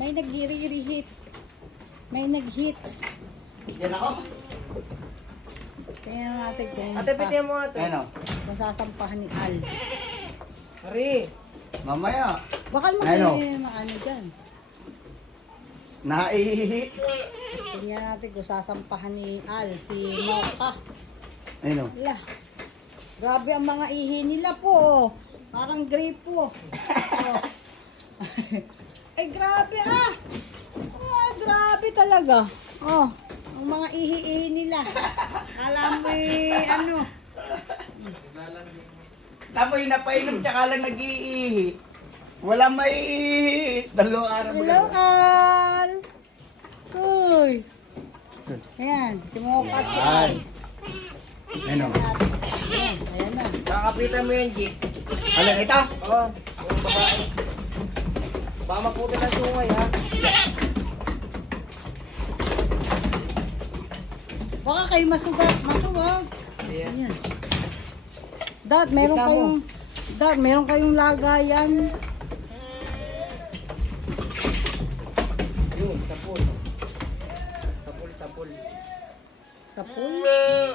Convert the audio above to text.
May nag-hit. May nag-hit. Yan ako. Tingnan natin kung, Ate, pitiyan mo ate. Ayan o. kung sasampahan ni Al. Ari. Mamaya. Bakal mo Ano? kayo ano dyan. Naihihi. Tingnan natin kung sasampahan ni Al, si Mocha. Ayun o. Wala. Grabe ang mga ihi nila po. Oh. Parang grape po. Oh. Ay, grabe ah! Oh, grabe talaga. Oh, ang mga ihi-ihi nila. Alam mo ano. Tapos napainom tsaka lang nag-iihi. Walang maiihi. 2 araw ba Hello, ganun? Al! Uy! Ayan, si Mocha at si Al. Ay. Ayun o. Ayan, ayan na. Kakapitan mo yung jeep. Alin ito? Oo. Yung babae. Baka maputi ng sungay ha. Baka kayo masugat. Masuwag. Ayan. Ayan. Dad, meron Kita mo. kayong... Dad, meron kayong lagayan. Yun, sapul. Sapul. Sa pool.